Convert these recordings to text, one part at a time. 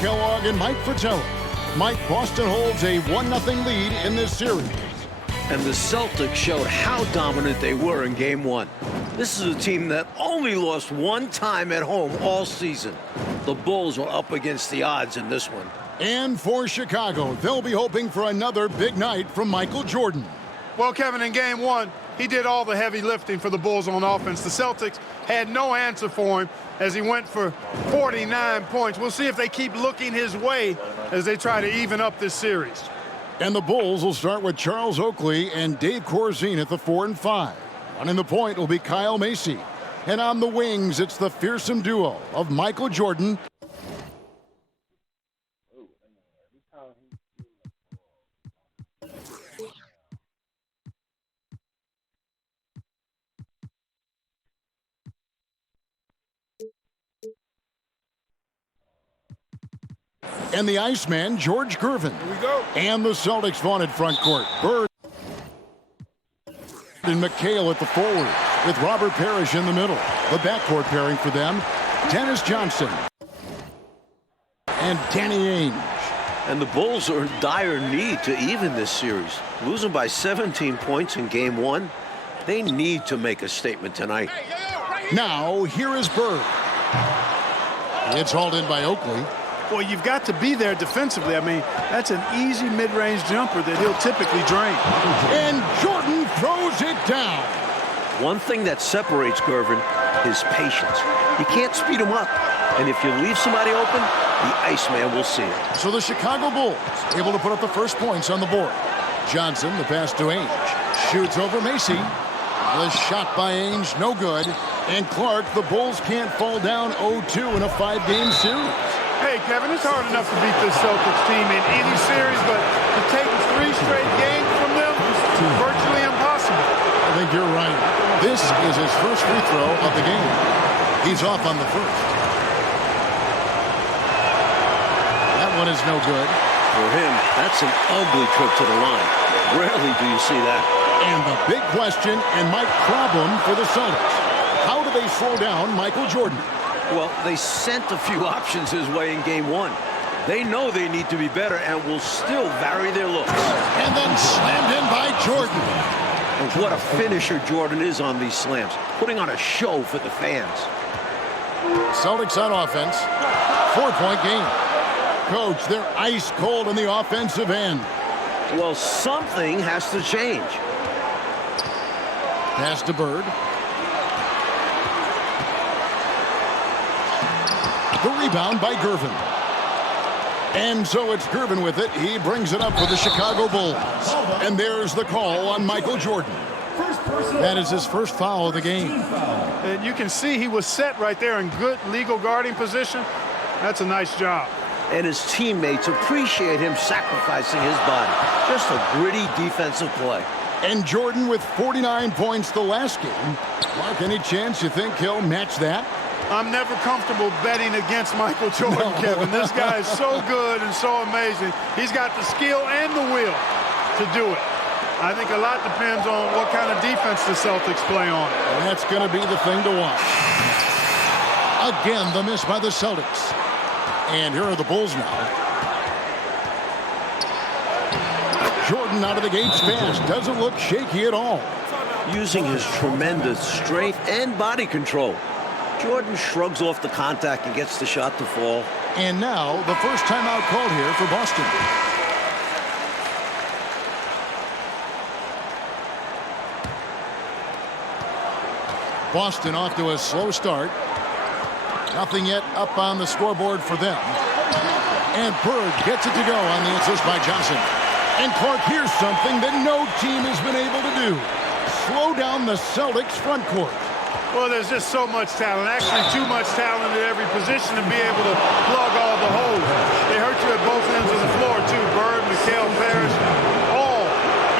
Kellogg and Mike Fratelli. Mike, Boston holds a 1-0 lead in this series. And the Celtics showed how dominant they were in Game 1. This is a team that only lost one time at home all season. The Bulls were up against the odds in this one. And for Chicago, they'll be hoping for another big night from Michael Jordan. Well, Kevin, in Game 1, he did all the heavy lifting for the Bulls on offense. The Celtics had no answer for him as he went for 49 points. We'll see if they keep looking his way as they try to even up this series. And the Bulls will start with Charles Oakley and Dave Corzine at the 4 and 5. Running the point will be Kyle Macy. And on the wings, it's the fearsome duo of Michael Jordan and the Iceman, George Gervin. Here we go. And the Celtics' vaunted front court. Bird and McHale at the forward, with Robert Parrish in the middle. The backcourt pairing for them, Dennis Johnson and Danny Ainge. And the Bulls are in dire need to even this series. Losing by 17 points in Game 1, they need to make a statement tonight. Now, here is Bird. It's hauled in by Oakley. Well, you've got to be there defensively. I mean, that's an easy mid-range jumper that he'll typically drain. And Jordan throws it down. One thing that separates Gervin is patience. You can't speed him up. And if you leave somebody open, the Iceman will see it. So the Chicago Bulls able to put up the first points on the board. Johnson, the pass to Ainge. Shoots over Macy. The shot by Ainge, no good. And Clark, the Bulls can't fall down 0-2 in a 5-game series. Hey, Kevin, it's hard enough to beat this Celtics team in any series, but to take 3 straight games from them is virtually impossible. I think you're right. This is his first free throw of the game. He's off on the first. That one is no good. For him, that's an ugly trip to the line. Rarely do you see that. And the big question and my problem for the Celtics. How do they slow down Michael Jordan? Well, they sent a few options his way in Game 1. They know they need to be better and will still vary their looks. And then slammed in by Jordan. And what a finisher Jordan is on these slams, putting on a show for the fans. Celtics on offense. 4-point game. Coach, they're ice cold on the offensive end. Well, something has to change. Pass to Bird. The rebound by Gervin. And so it's Gervin with it. He brings it up for the Chicago Bulls. And there's the call on Michael Jordan. That is his first foul of the game. And you can see he was set right there in good legal guarding position. That's a nice job. And his teammates appreciate him sacrificing his body. Just a gritty defensive play. And Jordan with 49 points the last game. Mark, any chance you think he'll match that? I'm never comfortable betting against Michael Jordan, Kevin. This guy is so good and so amazing. He's got the skill and the will to do it. I think a lot depends on what kind of defense the Celtics play on. And that's going to be the thing to watch. Again, the miss by the Celtics. And here are the Bulls now. Jordan out of the gates fast. Doesn't look shaky at all. Using his tremendous strength and body control, Jordan shrugs off the contact and gets the shot to fall. And now the first timeout called here for Boston. Boston off to a slow start. Nothing yet up on the scoreboard for them. And Bird gets it to go on the assist by Johnson. And Clark, here's something that no team has been able to do. Slow down the Celtics front court. Well, there's just so much talent, actually too much talent at every position to be able to plug all the holes. They hurt you at both ends of the floor, too. Bird, McHale, Parrish, all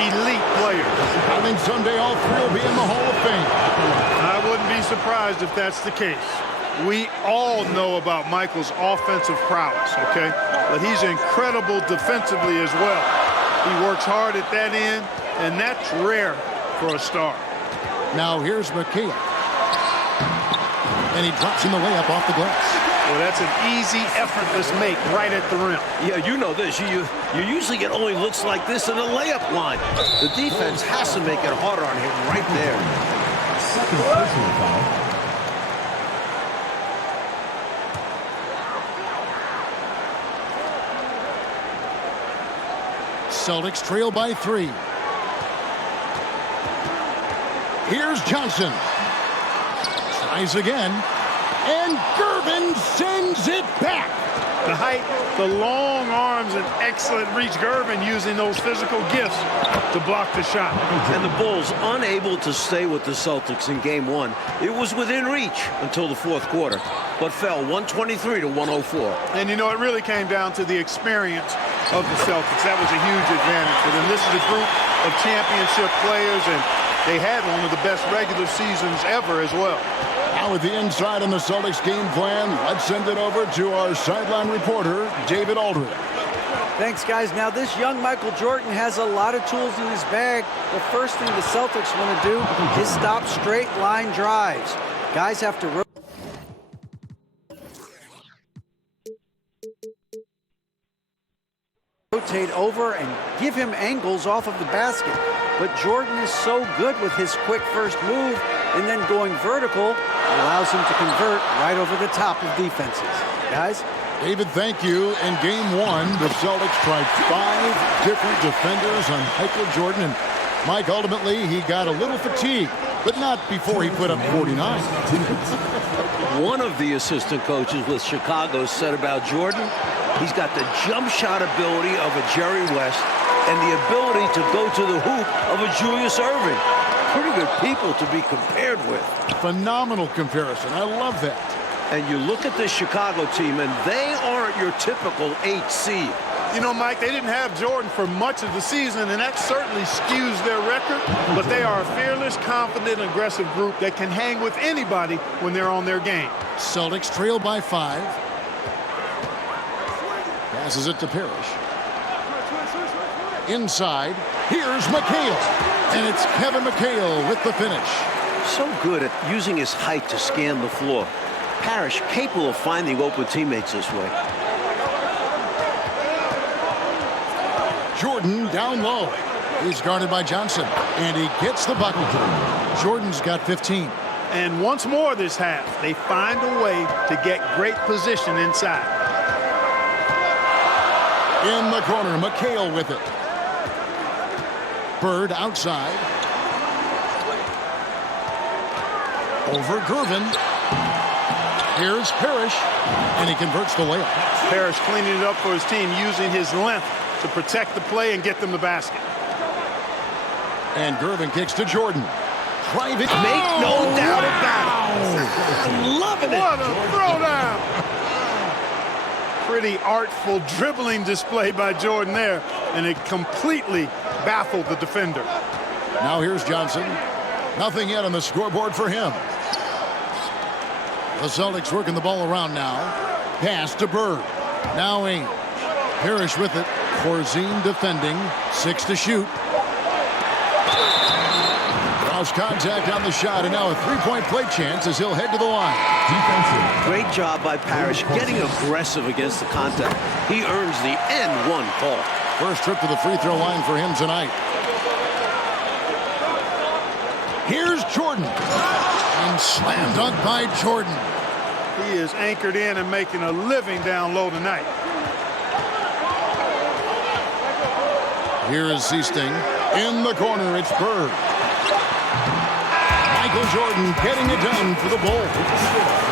elite players. I think someday all three will be in the Hall of Fame. I wouldn't be surprised if that's the case. We all know about Michael's offensive prowess, okay? But he's incredible defensively as well. He works hard at that end, and that's rare for a star. Now here's McHale. And he drops in the layup off the glass. Well, that's an easy, effortless make right at the rim. Yeah, you know this. You usually get only looks like this in the layup line. The defense has to make it harder on him right there. Second personal foul. Celtics trail by 3. Here's Johnson. Tries again. And Gervin sends it back. The height, the long arms, and excellent reach. Gervin using those physical gifts to block the shot. And the Bulls unable to stay with the Celtics in Game 1. It was within reach until the fourth quarter, but fell 123 to 104. And, you know, it really came down to the experience of the Celtics. That was a huge advantage for them. This is a group of championship players, and they had one of the best regular seasons ever as well. Now with the inside on the Celtics game plan, let's send it over to our sideline reporter, David Aldridge. Thanks, guys. Now, this young Michael Jordan has a lot of tools in his bag. The first thing the Celtics want to do is stop straight line drives. Guys have to rotate over and give him angles off of the basket. But Jordan is so good with his quick first move, and then going vertical allows him to convert right over the top of defenses. Guys? David, thank you. In Game 1, the Celtics tried 5 different defenders on Michael Jordan, and Mike, ultimately, he got a little fatigued, but not before he put up 49. One of the assistant coaches with Chicago said about Jordan, he's got the jump shot ability of a Jerry West and the ability to go to the hoop of a Julius Erving. Pretty good people to be compared with. Phenomenal comparison. I love that. And you look at this Chicago team, and they aren't your typical 8 seed. You know, Mike, they didn't have Jordan for much of the season, and that certainly skews their record. But they are a fearless, confident, aggressive group that can hang with anybody when they're on their game. Celtics trail by 5. Passes it to Parrish. Inside, here's McHale. And it's Kevin McHale with the finish. So good at using his height to scan the floor. Parrish capable of finding open teammates this way. Jordan down low. He's guarded by Johnson. And he gets the bucket. Jordan's got 15. And once more this half, they find a way to get great position inside. In the corner, McHale with it. Bird outside. Over Gervin. Here's Parrish. And he converts the layup. Parrish cleaning it up for his team, using his length to protect the play and get them the basket. And Gervin kicks to Jordan. Private. Make no doubt about it. I'm loving it. What a throwdown. Pretty artful dribbling display by Jordan there, and it completely baffled the defender. Now here's Johnson. Nothing yet on the scoreboard for him. The Celtics working the ball around now. Pass to Bird. Now Ainge. Parrish with it. Corzine defending. 6 to shoot. Cross contact on the shot, and now a three-point play chance as he'll head to the line. Defensive. Great job by Parrish getting aggressive against the contact. He earns the N1 call. First trip to the free throw line for him tonight. Here's Jordan. And slam dunk by Jordan. He is anchored in and making a living down low tonight. Here is Seasting. In the corner, it's Bird. Michael Jordan getting it done for the Bulls.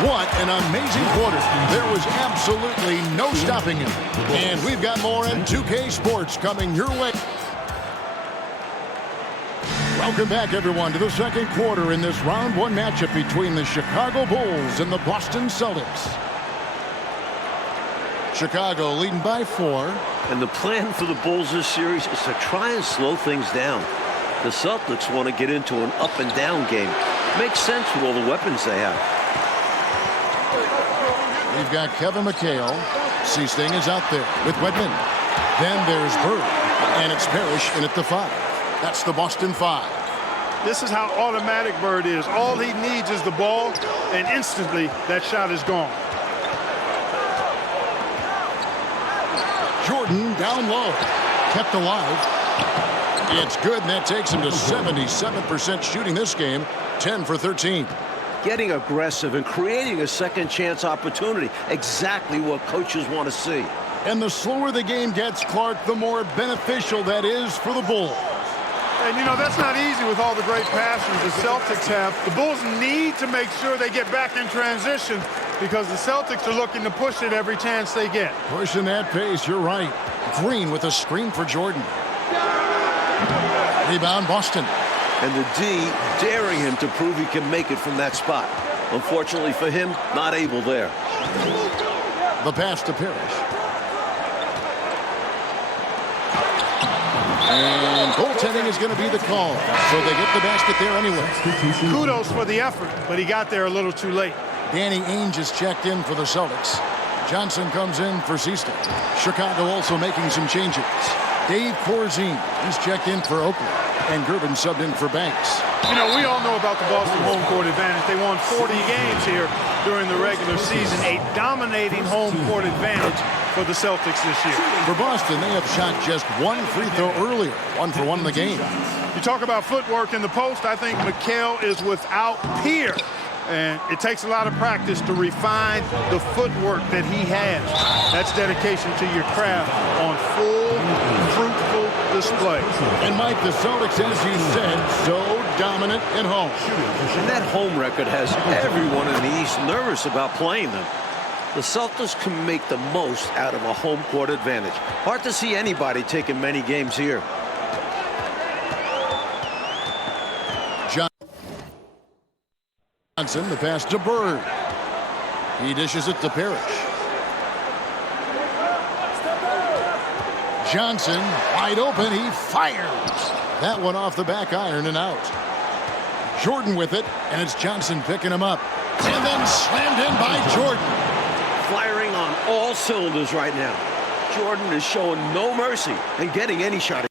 What an amazing quarter. There was absolutely no stopping him. And we've got more in 2K Sports coming your way. Welcome back, everyone, to the second quarter in this round 1 matchup between the Chicago Bulls and the Boston Celtics. Chicago leading by 4. And the plan for the Bulls this series is to try and slow things down. The Celtics want to get into an up-and-down game. Makes sense with all the weapons they have. We've got Kevin McHale. Seasting is out there with Wedman. Then there's Bird. And it's Parrish in at the 5. That's the Boston 5. This is how automatic Bird is. All he needs is the ball, and instantly that shot is gone. Jordan down low. Kept alive. It's good, and that takes him to 77% shooting this game. 10 for 13. Getting aggressive and creating a second chance opportunity. Exactly what coaches want to see. And the slower the game gets, Clark, the more beneficial that is for the Bulls. And, you know, that's not easy with all the great passes the Celtics have. The Bulls need to make sure they get back in transition because the Celtics are looking to push it every chance they get. Pushing that pace, you're right. Green with a screen for Jordan. Rebound, Boston. And the D daring him to prove he can make it from that spot. Unfortunately for him, not able there. The pass to Parrish. And goaltending is going to be the call. So they get the basket there anyway. Kudos for the effort, but he got there a little too late. Danny Ainge is checked in for the Celtics. Johnson comes in for Cista. Chicago also making some changes. Dave Corzine, he's checked in for Oakland. And Gervin subbed in for Banks. You know, we all know about the Boston home court advantage. They won 40 games here during the regular season. A dominating home court advantage for the Celtics this year. For Boston, they have shot just one free throw earlier. 1 for 1 in the game. You talk about footwork in the post. I think Mikal is without peer. And it takes a lot of practice to refine the footwork that he has. That's dedication to your craft on full, fruitful display. And Mike, the Celtics, as you said, so dominant at home. And that home record has everyone in the East nervous about playing them. The Celtics can make the most out of a home court advantage. Hard to see anybody taking many games here. Johnson, the pass to Bird. He dishes it to Parrish. Johnson, wide open, he fires. That one off the back iron and out. Jordan with it, and it's Johnson picking him up. And then slammed in by Jordan. Firing on all cylinders right now. Jordan is showing no mercy and getting any shot.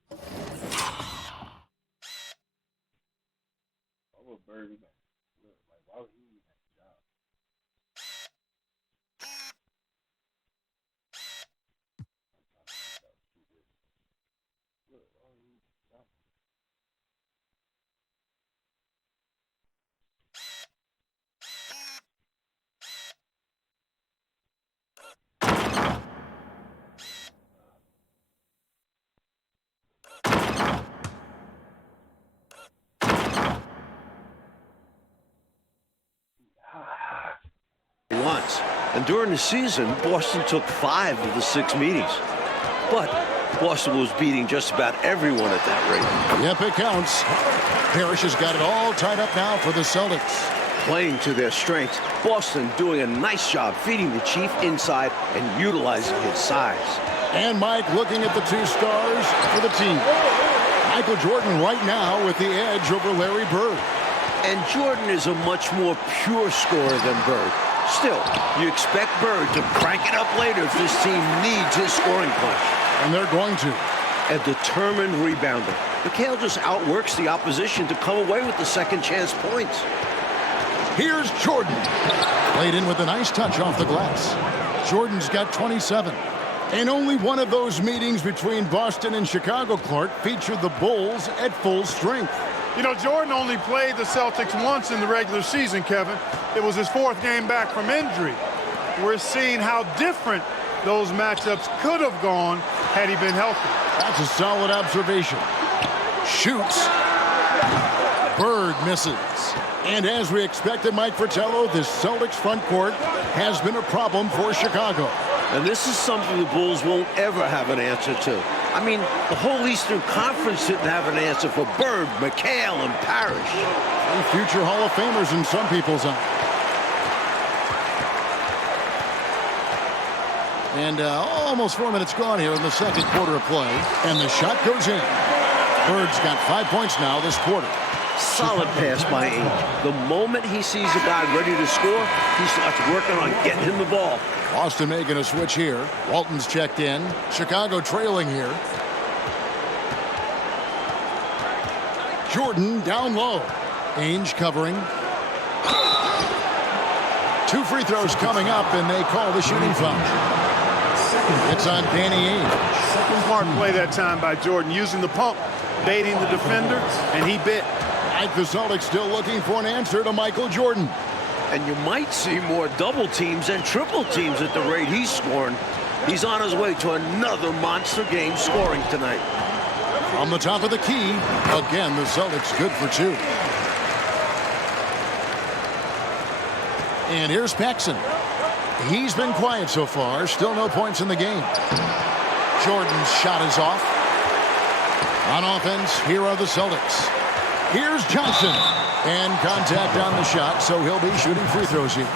Once. And during the season, Boston took 5 of the 6 meetings. But Boston was beating just about everyone at that rate. Yep, it counts. Parrish has got it all tied up now for the Celtics. Playing to their strengths, Boston doing a nice job feeding the Chief inside and utilizing his size. And Mike looking at the 2 stars for the team. Michael Jordan right now with the edge over Larry Bird. And Jordan is a much more pure scorer than Bird. Still, you expect Bird to crank it up later if this team needs his scoring punch. And they're going to. A determined rebounder. Mikal just outworks the opposition to come away with the second chance points. Here's Jordan. Played in with a nice touch off the glass. Jordan's got 27. And only one of those meetings between Boston and Chicago, Clark, featured the Bulls at full strength. You know, Jordan only played the Celtics once in the regular season, Kevin. It was his 4th game back from injury. We're seeing how different those matchups could have gone had he been healthy. That's a solid observation. Shoots. Bird misses. And as we expected, Mike Fratello, this Celtics front court has been a problem for Chicago. And this is something the Bulls won't ever have an answer to. I mean, the whole Eastern Conference didn't have an answer for Bird, Mikal, and Parrish. Future Hall of Famers in some people's eyes. And almost 4 minutes gone here in the second quarter of play. And the shot goes in. Bird's got 5 points now this quarter. Solid pass by Ainge. The moment he sees a guy ready to score, he starts working on getting him the ball. Boston making a switch here. Walton's checked in. Chicago trailing here. Jordan down low. Ainge covering. 2 free throws coming up, and they call the shooting foul. It's on Danny Ainge. Smart play that time by Jordan, using the pump, baiting the defender, and he bit. Like the Celtics still looking for an answer to Michael Jordan. And you might see more double teams and triple teams at the rate he's scoring. He's on his way to another monster game scoring tonight. From the top of the key, again, the Celtics good for 2. And here's Paxson. He's been quiet so far. Still no points in the game. Jordan's shot is off. On offense, here are the Celtics. Here's Johnson. And contact on the shot, so he'll be shooting free throws here.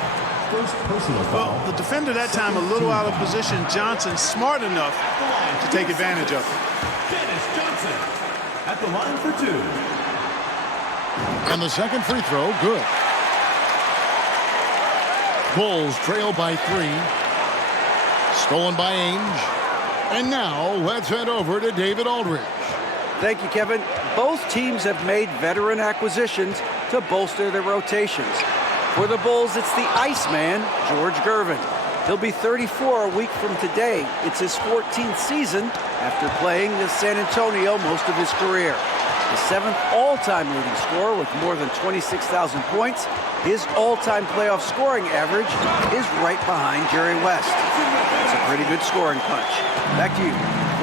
First personal foul. Well, the defender that time a little out of position. Johnson smart enough to take advantage of it. Dennis Johnson at the line for 2. And the second free throw, good. Bulls trail by 3. Stolen by Ainge. And now let's head over to David Aldridge. Thank you, Kevin. Both teams have made veteran acquisitions to bolster their rotations. For the Bulls, it's the Iceman, George Gervin. He'll be 34 a week from today. It's his 14th season after playing with San Antonio most of his career. The 7th all-time leading scorer with more than 26,000 points. His all-time playoff scoring average is right behind Jerry West. It's a pretty good scoring punch. Back to you.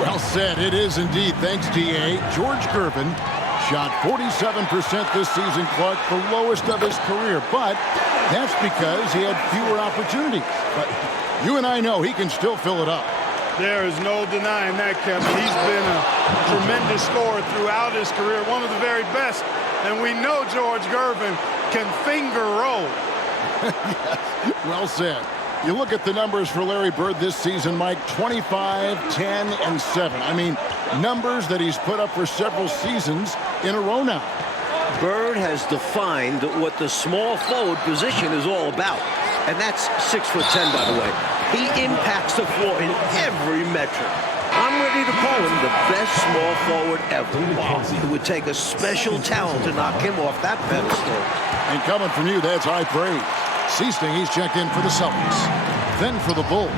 Well said. It is indeed. Thanks, D.A. George Gervin shot 47% this season, Clark, the lowest of his career. But that's because he had fewer opportunities. But you and I know he can still fill it up. There is no denying that, Kevin. He's been a tremendous scorer throughout his career, one of the very best. And we know George Gervin can finger roll. Yes, well said. You look at the numbers for Larry Bird this season, Mike, 25, 10, and 7. I mean, numbers that he's put up for several seasons in a row now. Bird has defined what the small forward position is all about. And that's 6'10", by the way. He impacts the floor in every metric. I'm ready to call him the best small forward ever. Wow. It would take a special talent to knock him off that pedestal. And coming from you, that's high praise. Seasting, he's checked in for the Celtics. Then for the Bulls,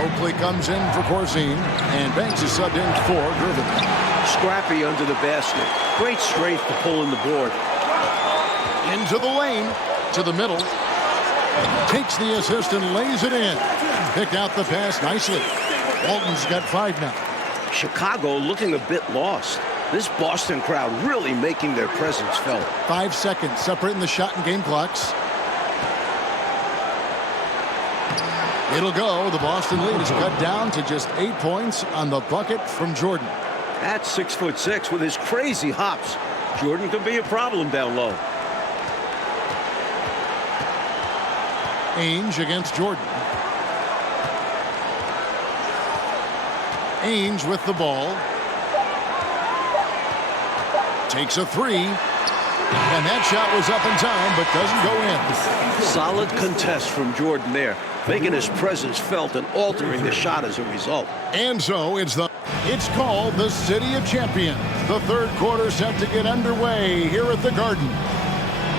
Oakley comes in for Corzine, and Banks is subbed in for Gervin. Scrappy under the basket. Great strength to pull in the board. Into the lane, to the middle. Takes the assist and lays it in. Picked out the pass nicely. Walton's got 5 now. Chicago looking a bit lost. This Boston crowd really making their presence felt. 5 seconds separating the shot and game clocks. It'll go. The Boston lead is cut down to just 8 points on the bucket from Jordan. At 6'6" with his crazy hops, Jordan could be a problem down low. Ainge against Jordan. Ainge with the ball. Takes a 3. And that shot was up in time, but doesn't go in. Solid contest from Jordan there, making his presence felt and altering the shot as a result. And so it's called the City of Champions. The third quarter set to get underway here at the Garden.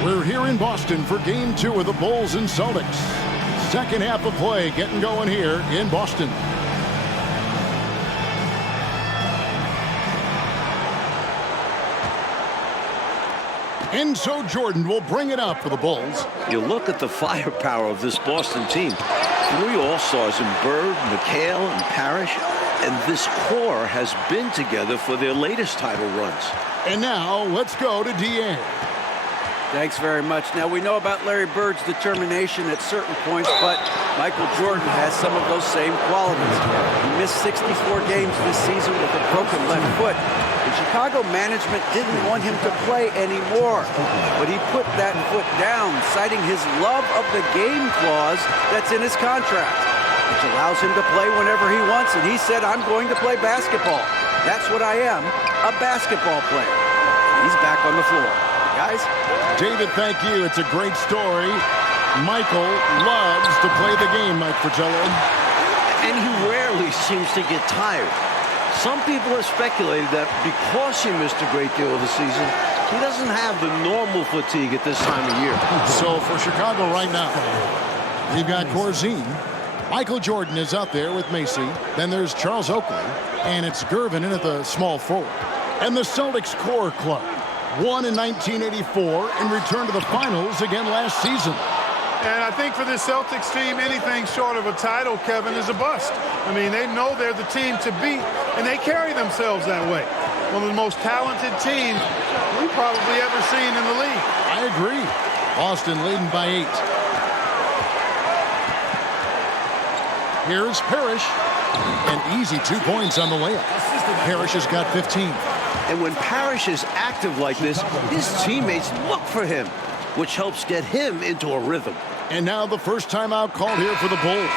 We're here in Boston for Game 2 of the Bulls and Celtics. Second half of play getting going here in Boston. And so Jordan will bring it up for the Bulls. You look at the firepower of this Boston team. 3 All-Stars in Bird, McHale, and Parrish. And this core has been together for their latest title runs. And now let's go to D.A. Thanks very much. Now, we know about Larry Bird's determination at certain points, but Michael Jordan has some of those same qualities. He missed 64 games this season with a broken left foot. The Chicago management didn't want him to play anymore, but he put that foot down, citing his love of the game clause that's in his contract, which allows him to play whenever he wants, and he said, I'm going to play basketball. That's what I am, a basketball player. He's back on the floor. Guys? David, thank you. It's a great story. Michael loves to play the game, Mike Fratello. And he rarely seems to get tired. Some people have speculated that because he missed a great deal of the season, he doesn't have the normal fatigue at this time of year. So for Chicago right now, you've got Corzine Michael Jordan is out there with Macy. Then there's Charles Oakley. And it's Gervin in at the small forward. And the Celtics core club won in 1984 and returned to the finals again last season. And I think for this Celtics team, anything short of a title, Kevin, is a bust. I mean, they know they're the team to beat, and they carry themselves that way. One of the most talented teams we've probably ever seen in the league. I agree. Boston leading by 8. Here's Parrish. An easy 2 points on the layup. Parrish has got 15. And when Parrish is active like this, his teammates look for him, which helps get him into a rhythm. And now the first timeout called here for the Bulls.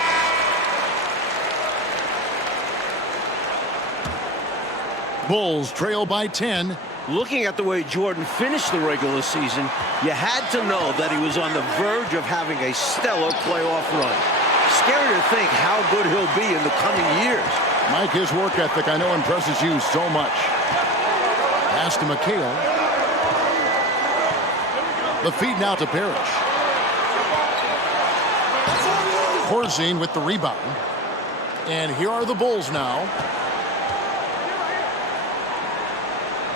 Bulls trail by 10. Looking at the way Jordan finished the regular season, you had to know that he was on the verge of having a stellar playoff run. Scary to think how good he'll be in the coming years. Mike, his work ethic, I know, impresses you so much. Pass to McHale. The feed now to Parrish. Corzine with the rebound. And here are the Bulls now.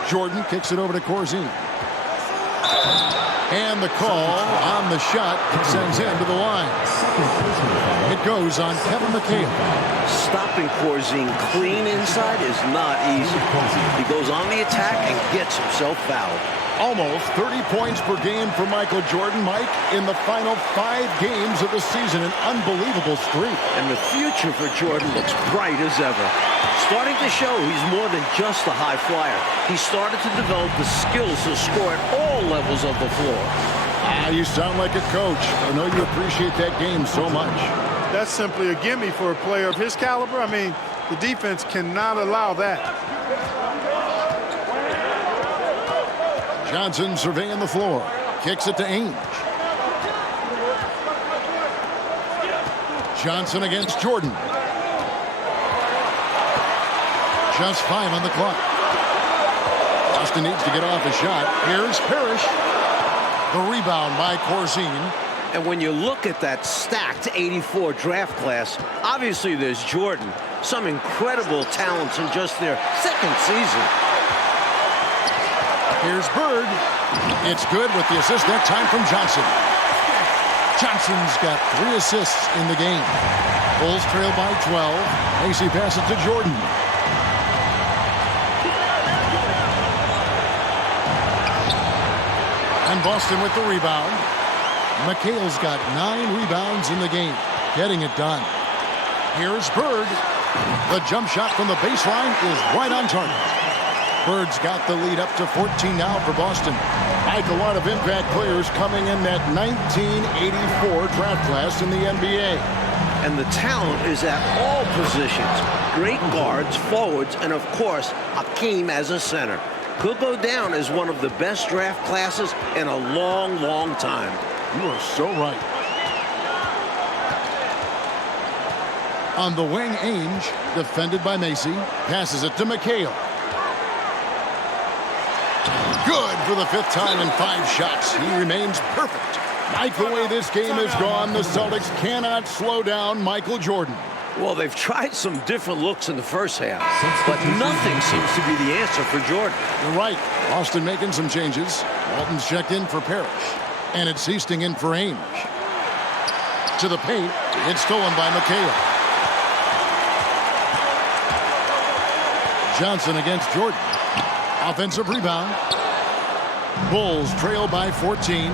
Jordan kicks it over to Corzine. And the call on the shot sends him to the line. It goes on Kevin McHale. Stopping Corzine clean inside is not easy. He goes on the attack and gets himself fouled. Almost 30 points per game for Michael Jordan, Mike, in the final 5 games of the season. An unbelievable streak. And the future for Jordan looks bright as ever. Starting to show he's more than just a high flyer. He started to develop the skills to score at all levels of the floor. You sound like a coach. I know you appreciate that game so much. That's simply a gimme for a player of his caliber. I mean, the defense cannot allow that. Johnson surveying the floor. Kicks it to Ainge. Johnson against Jordan. Just 5 on the clock. Boston needs to get off a shot. Here's Parrish. The rebound by Corzine. And when you look at that stacked 84 draft class, obviously there's Jordan. Some incredible talents in just their second season. Here's Bird. It's good with the assist that time from Johnson. Johnson's got 3 assists in the game. Bulls trail by 12. Macy passes to Jordan. And Boston with the rebound. McHale's got 9 rebounds in the game. Getting it done. Here's Bird. The jump shot from the baseline is right on target. Bird's got the lead up to 14 now for Boston. Like a lot of impact players coming in that 1984 draft class in the NBA. And the talent is at all positions. Great guards, forwards, and of course, Hakeem as a center. Could go down as one of the best draft classes in a long, long time. You are so right. On the wing, Ainge, defended by Macy, passes it to McHale. Good for the 5th time in 5 shots. He remains perfect. Like the way this game has gone, the Celtics cannot slow down Michael Jordan. Well, they've tried some different looks in the first half, but nothing seems to be the answer for Jordan. You're right. Austin making some changes. Walton's checked in for Parrish. And it's Easting in for Ainge. To the paint. It's stolen by McHale. Johnson against Jordan. Offensive rebound. Bulls trail by 14.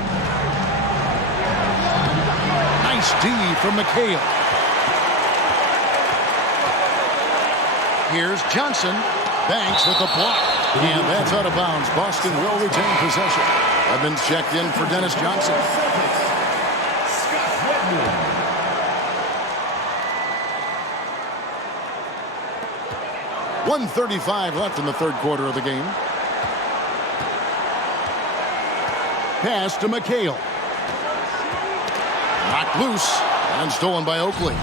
Nice D from McHale. Here's Johnson. Banks with the block. And that's out of bounds. Boston will retain possession. Evans checked in for Dennis Johnson. 1:35 left in the 3rd quarter of the game. Pass to McHale. Knocked loose and stolen by Oakley.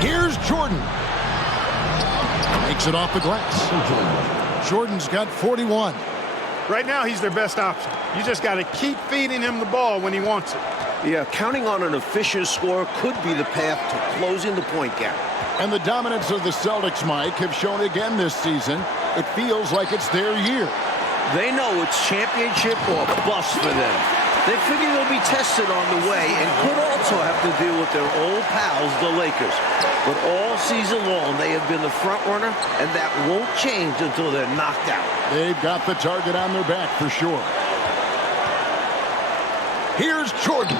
Here's Jordan. Makes it off the glass. Jordan's got 41. Right now, he's their best option. You just got to keep feeding him the ball when he wants it. Yeah, counting on an efficient score could be the path to closing the point gap. And the dominance of the Celtics, Mike, have shown again this season. It feels like it's their year. They know it's championship or bust for them. They figure they'll be tested on the way and could also have to deal with their old pals, the Lakers. But all season long, they have been the front runner, and that won't change until they're knocked out. They've got the target on their back for sure. Here's Jordan.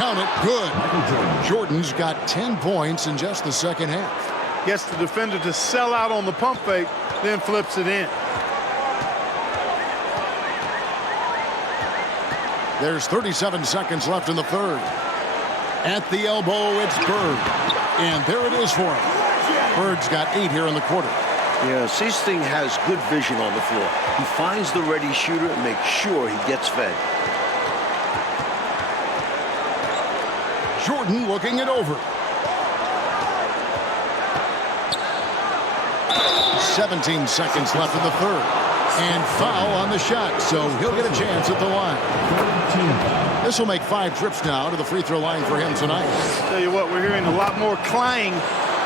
Count it, good. Jordan's got 10 points in just the second half. Gets the defender to sell out on the pump fake, then flips it in. There's 37 seconds left in the third. At the elbow, it's Bird. And there it is for him. Bird's got 8 here in the quarter. Yeah, Seasting has good vision on the floor. He finds the ready shooter and makes sure he gets fed. Jordan looking it over. 17 seconds left in the third. And foul on the shot, so he'll get a chance at the line. This will make 5 trips now to the free throw line for him tonight. Tell you what, we're hearing a lot more clang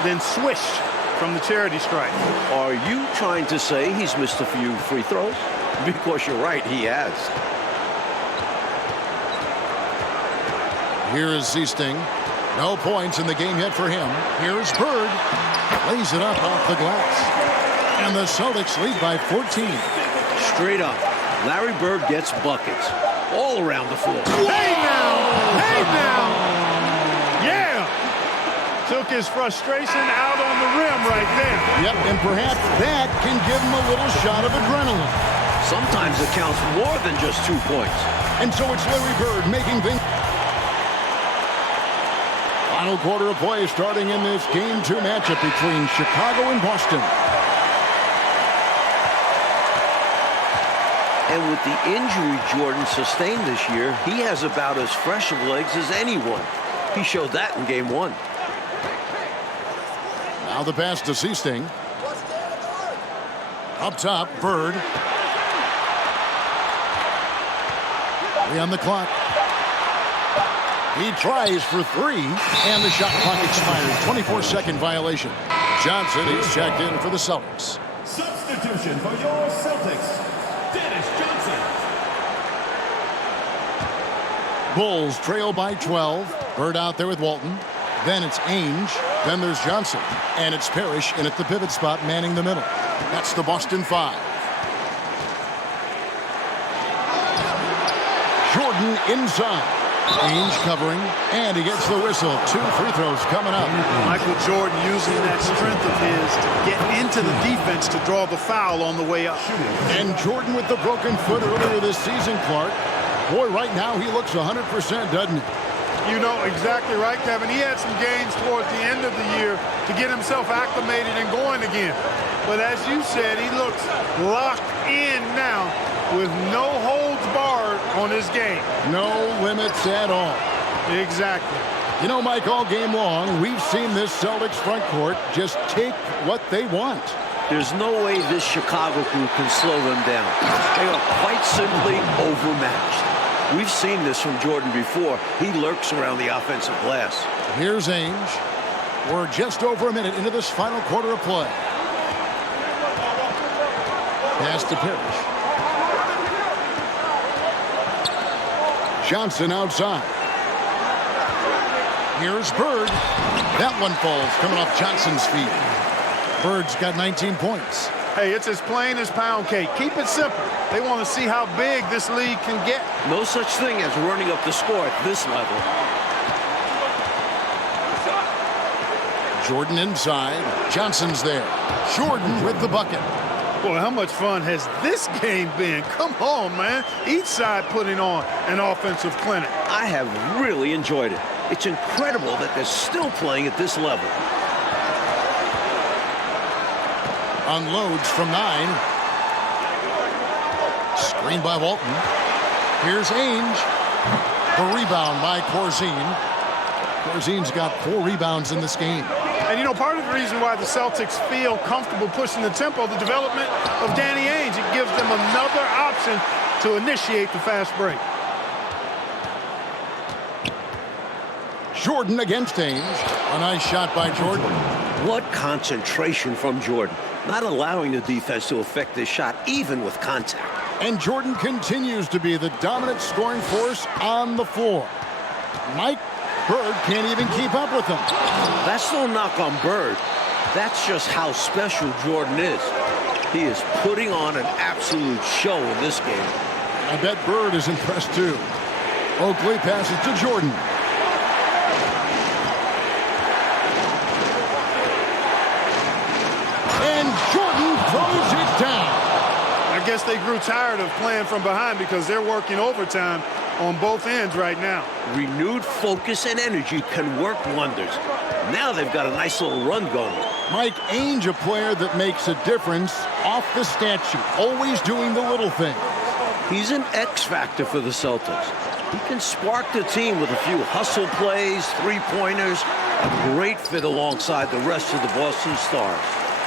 than swish from the charity stripe. Are you trying to say he's missed a few free throws? Because you're right, he has. Here is Seasting. No points in the game yet for him. Here's Bird. Lays it up off the glass. And the Celtics lead by 14. Straight up, Larry Bird gets buckets all around the floor. Hey now! Hey now! Yeah! Took his frustration out on the rim right there. Yep, and perhaps that can give him a little shot of adrenaline. Sometimes it counts more than just 2 points. And so it's Larry Bird making things. Final quarter of play starting in this Game 2 matchup between Chicago and Boston. And with the injury Jordan sustained this year, he has about as fresh of legs as anyone. He showed that in Game 1. Now the pass to Seasting. Up top, Bird. 3 on the clock. He tries for 3, and the shot clock expires. 24-second violation. Johnson is checked in for the Celtics. Substitution for your Celtics, Dennis Johnson. Bulls trail by 12. Bird out there with Walton. Then it's Ainge. Then there's Johnson. And it's Parrish in at the pivot spot, manning the middle. That's the Boston 5. Jordan inside. Ainge covering, and he gets the whistle. 2 free throws coming up. Michael Jordan using that strength of his to get into the defense to draw the foul on the way up. And Jordan with the broken foot earlier this season, Clark. Boy, right now he looks 100%, doesn't he? You know exactly right, Kevin. He had some gains towards the end of the year to get himself acclimated and going again. But as you said, he looks locked in now with no holds barred on his game. No limits at all. Exactly. You know, Mike, all game long, we've seen this Celtics front court just take what they want. There's no way this Chicago group can slow them down. They are quite simply overmatched. We've seen this from Jordan before. He lurks around the offensive glass. Here's Ainge. We're just over a minute into this final quarter of play. Pass to Parrish. Johnson outside. Here's Bird. That one falls coming off Johnson's feet. Bird's got 19 points. Hey, it's as plain as pound cake. Keep it simple. They want to see how big this league can get. No such thing as running up the score at this level. Jordan inside. Johnson's there. Jordan with the bucket. Boy, how much fun has this game been? Come on, man. Each side putting on an offensive clinic. I have really enjoyed it. It's incredible that they're still playing at this level. Unloads from 9. Screen by Walton. Here's Ainge. The rebound by Corzine. Corzine's got 4 rebounds in this game. And, you know, part of the reason why the Celtics feel comfortable pushing the tempo, the development of Danny Ainge, it gives them another option to initiate the fast break. Jordan against Ames. A nice shot by Jordan. What concentration from Jordan. Not allowing the defense to affect this shot, even with contact. And Jordan continues to be the dominant scoring force on the floor. Mike, Bird can't even keep up with him. That's no knock on Bird. That's just how special Jordan is. He is putting on an absolute show in this game. I bet Bird is impressed too. Oakley passes to Jordan. And Jordan throws it down. I guess they grew tired of playing from behind because they're working overtime on both ends right now. Renewed focus and energy can work wonders. Now they've got a nice little run going. Mike Ainge, a player that makes a difference off the stat sheet, always doing the little thing. He's an X factor for the Celtics. He can spark the team with a few hustle plays, three-pointers, a great fit alongside the rest of the Boston Stars.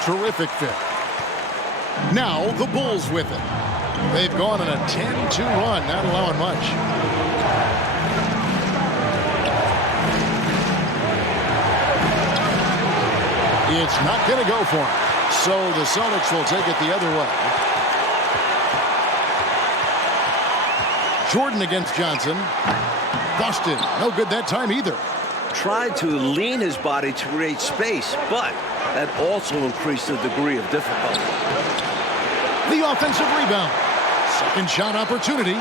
Terrific fit. Now the Bulls with it. They've gone on a 10-2 run, not allowing much. It's not going to go for him. So the Celtics will take it the other way. Jordan against Johnson. Busted. No good that time either. Tried to lean his body to create space, but that also increased the degree of difficulty. The offensive rebound. Second shot opportunity.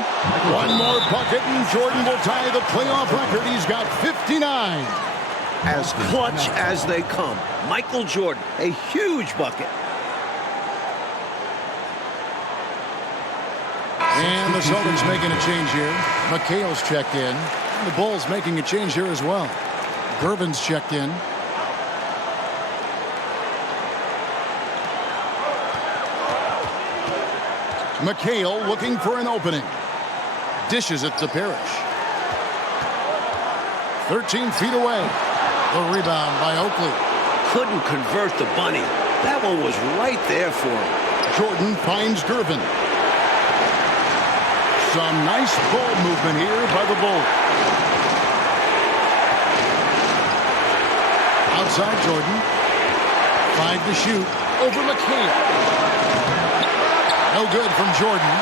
One more bucket and Jordan will tie the playoff record. He's got 59. As clutch as they come. Michael Jordan, a huge bucket. And the Celtics making a change here. McHale's checked in. The Bulls making a change here as well. Gervin's checked in. McHale looking for an opening. Dishes it to Parrish. 13 feet away. The rebound by Oakley. Couldn't convert the bunny. That one was right there for him. Jordan finds Gervin. Some nice ball movement here by the Bulls. Outside Jordan. 5 to shoot. Over McHale. No good from Jordan.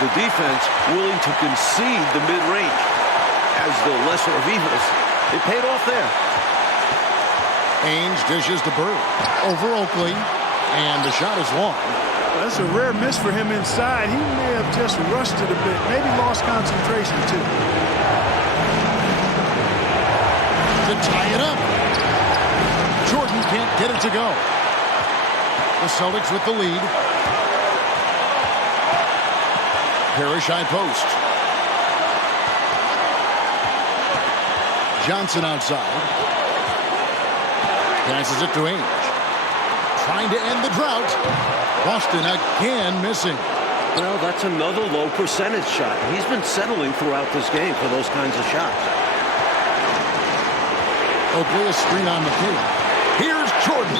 The defense willing to concede the mid-range. As the lesser of evils, it paid off there. Ainge dishes to Bird. Over Oakley. And the shot is long. That's a rare miss for him inside. He may have just rushed it a bit. Maybe lost concentration too. To tie it up. Jordan can't get it to go. The Celtics with the lead. Parrish high post. Johnson outside. Passes it to Ainge. Trying to end the drought. Boston again missing. Well, that's another low percentage shot. He's been settling throughout this game for those kinds of shots. Oakley a screen on McHale. Here's Jordan.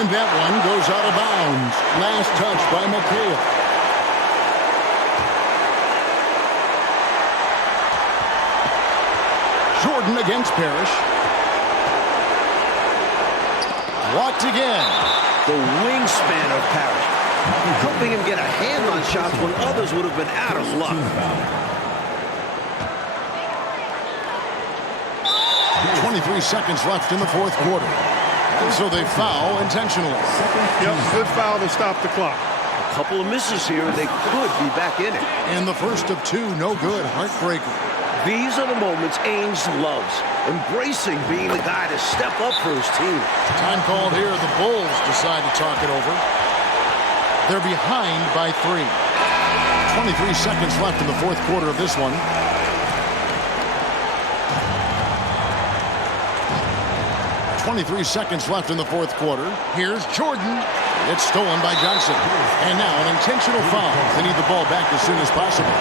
And that one goes out of bounds. Last touch by McHale. Jordan against Parrish. Blocked again. The wingspan of Parrish, helping him get a hand on shots when others would have been out of luck. 23 seconds left in the fourth quarter. And so they foul intentionally. Yep, good foul to stop the clock. A couple of misses here, and they could be back in it. And the first of two, no good. Heartbreaker. These are the moments Ainge loves, embracing being the guy to step up for his team. Time called here. The Bulls decide to talk it over. They're behind by 3. 23 seconds left in the fourth quarter of this one. .23 seconds left in the fourth quarter. Here's Jordan. It's stolen by Johnson. And now an intentional foul. They need the ball back as soon as possible.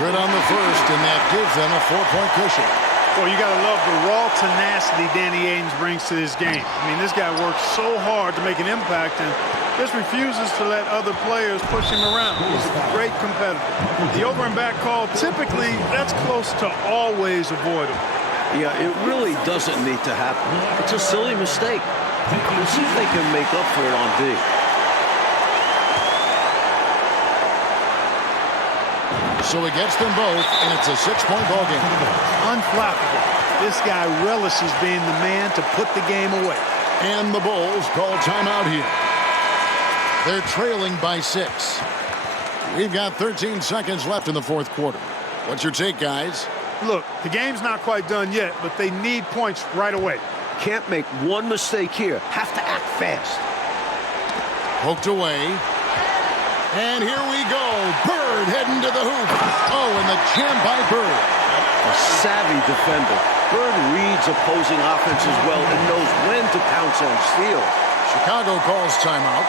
Good on the first, and that gives them a 4-point cushion. Well, you got to love the raw tenacity Danny Ainge brings to this game. I mean, this guy works so hard to make an impact, and just refuses to let other players push him around. He's a great competitor. The over and back call, typically, that's close to always avoidable. Yeah, it really doesn't need to happen. It's a silly mistake. We'll see if they can make up for it on D. So he gets them both, and it's a 6-point ball game. Unflappable. This guy relishes being the man to put the game away. And the Bulls call timeout here. They're trailing by 6. We've got 13 seconds left in the fourth quarter. What's your take, guys? Look, the game's not quite done yet, but they need points right away. Can't make one mistake here. Have to act fast. Poked away. And here we go. Bird heading to the hoop. Oh, and the jam by Bird. A savvy defender. Bird reads opposing offenses well and knows when to pounce on steals. Chicago calls timeout.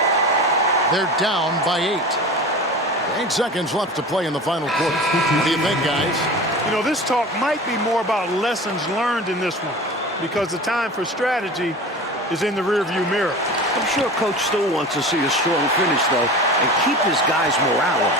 They're down by 8. 8 seconds left to play in the final quarter. What do you think, guys? You know, this talk might be more about lessons learned in this one because the time for strategy is in the rearview mirror. I'm sure Coach still wants to see a strong finish, though, and keep his guys' morale up.